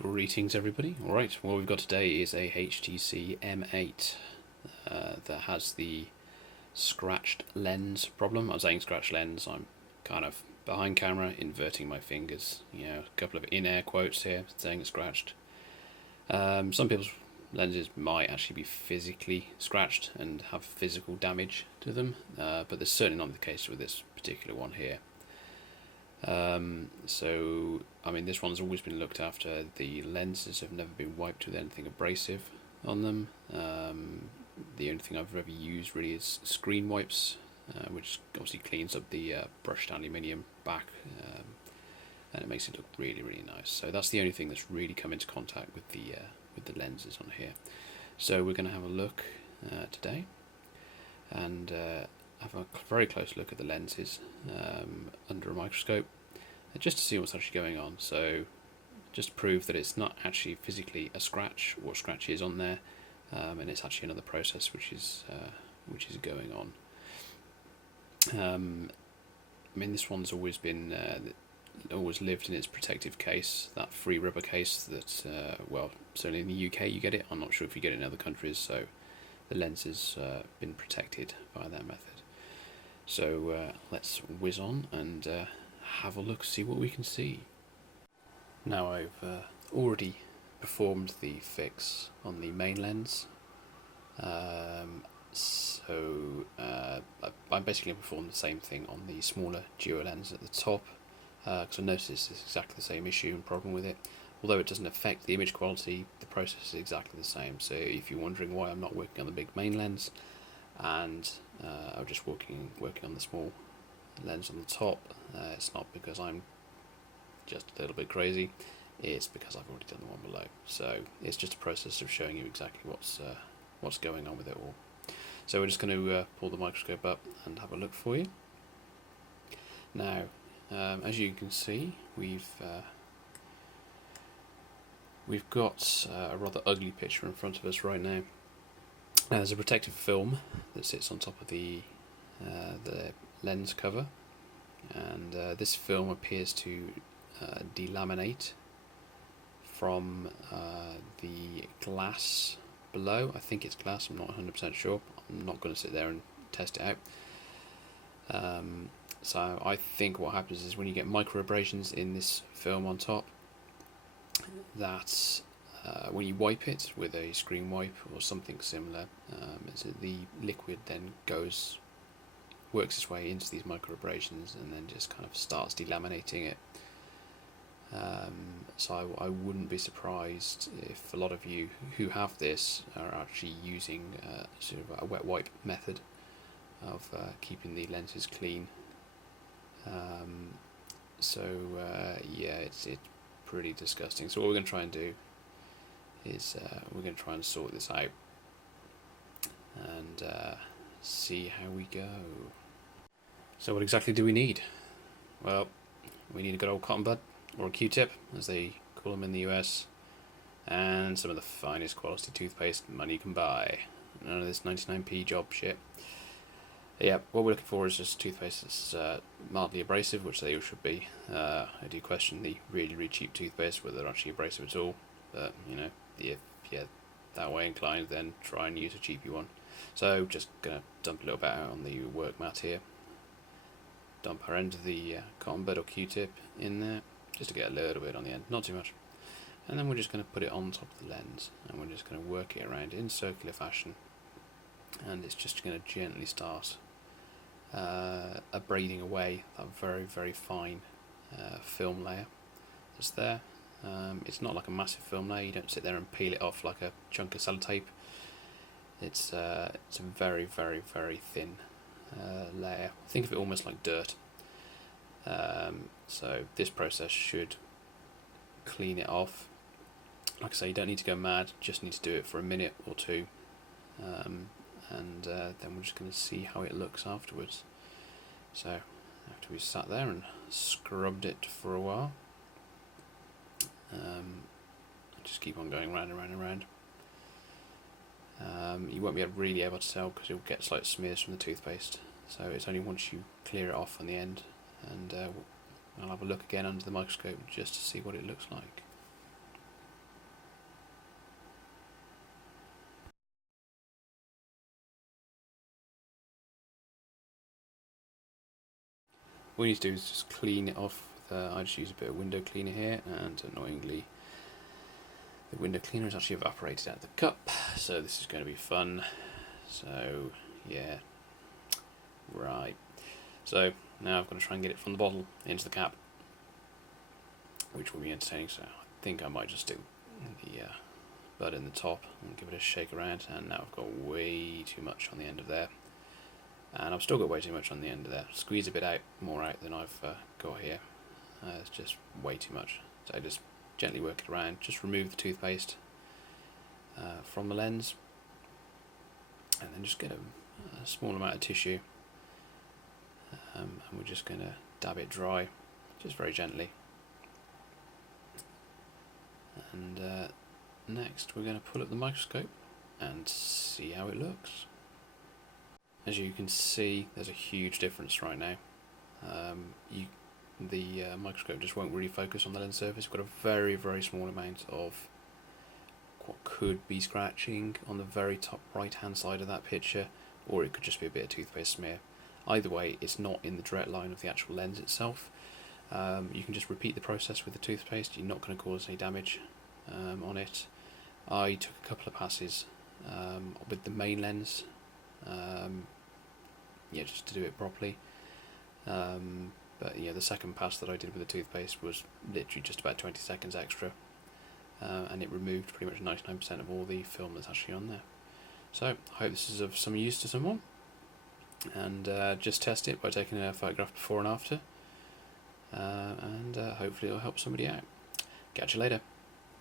Greetings everybody. Alright, what we've got today is a HTC M8 that has the scratched lens problem. I'm saying scratched lens, I'm kind of behind camera inverting my fingers, a couple of in-air quotes here saying it's scratched. Some people's lenses might actually be physically scratched and have physical damage to them, but that's certainly not the case with this particular one here. This one's always been looked after. The lenses have never been wiped with anything abrasive on them. The only thing I've ever used really is screen wipes, which obviously cleans up the brushed aluminium back, and it makes it look really, really nice. So that's the only thing that's really come into contact with the lenses on here. So we're going to have a look today, and have a very close look at the lenses under a microscope, just to see what's actually going on. So just to prove that it's not actually physically a scratch or scratches on there, and it's actually another process which is going on. This one's always been always lived in its protective case, that free rubber case that certainly in the UK you get it. I'm not sure if you get it in other countries. So the lens has been protected by that method. So let's whiz on and have a look, see what we can see. Now I've already performed the fix on the main lens, I basically performed the same thing on the smaller duo lens at the top, because I noticed it's exactly the same issue and problem with it. Although it doesn't affect the image quality, the process is exactly the same. So if you're wondering why I'm not working on the big main lens and I'm just working on the small lens on the top, it's not because I'm just a little bit crazy, it's because I've already done the one below. So it's just a process of showing you exactly what's going on with it all. So we're just going to pull the microscope up and have a look for you. Now, as you can see, we've got a rather ugly picture in front of us right now. Now, there's a protective film that sits on top of the lens cover, and this film appears to delaminate from the glass below. I think it's glass, I'm not 100% sure. I'm not going to sit there and test it out. So I think what happens is when you get micro abrasions in this film on top, that when you wipe it with a screen wipe or something similar, the liquid then works its way into these micro abrasions and then just kind of starts delaminating it. So I wouldn't be surprised if a lot of you who have this are actually using sort of a wet wipe method of keeping the lenses clean. It's pretty disgusting. So what we're going to try and do is we're going to try and sort this out and see how we go. So what exactly do we need? Well, we need a good old cotton bud, or a Q-tip as they call them in the US, and some of the finest quality toothpaste money can buy. None of this 99p job shit. Yeah, what we're looking for is just toothpaste that's mildly abrasive, which they all should be. I do question the really, really cheap toothpaste, whether they're actually abrasive at all. But, if you're that way inclined, then try and use a cheapy one. So, just going to dump a little bit out on the work mat here. Dump our end of the cotton bud or Q-tip in there, just to get a little bit on the end, not too much. And then we're just going to put it on top of the lens, and we're just going to work it around in circular fashion. And it's just going to gently start abrading away that very, very fine film layer that's there. It's not like a massive film layer. You don't sit there and peel it off like a chunk of sellotape. It's a very, very, very thin layer. Think of it almost like dirt. So this process should clean it off. Like I say, you don't need to go mad, just need to do it for a minute or two, and then we're just going to see how it looks afterwards. So after we've sat there and scrubbed it for a while, just keep on going round and round and round. You won't be really able to tell because you'll get slight smears from the toothpaste, so it's only once you clear it off on the end, and I'll have a look again under the microscope just to see what it looks like. all you need to do is just clean it off. I just use a bit of window cleaner here, and annoyingly the window cleaner is actually evaporated out of the cup, so this is going to be fun. So yeah, right. So now I've got to try and get it from the bottle into the cap, which will be entertaining. So I think I might just do the bud in the top and give it a shake around, and now I've got way too much on the end of there, and I've still got way too much on the end of there. Squeeze a bit out, more out than I've got here. It's just way too much. So I just gently work it around, just remove the toothpaste from the lens, and then just get a small amount of tissue, and we're just going to dab it dry, just very gently. And next we're going to pull up the microscope and see how it looks. As you can see, there's a huge difference right now. The microscope just won't really focus on the lens surface. We've got a very, very small amount of what could be scratching on the very top right hand side of that picture, or it could just be a bit of toothpaste smear. Either way, it's not in the direct line of the actual lens itself. You can just repeat the process with the toothpaste. You're not going to cause any damage on it. I took a couple of passes with the main lens, just to do it properly. But yeah, the second pass that I did with the toothpaste was literally just about 20 seconds extra, and it removed pretty much 99% of all the film that's actually on there. So I hope this is of some use to someone, and just test it by taking a photograph before and after, and hopefully it'll help somebody out. Catch you later.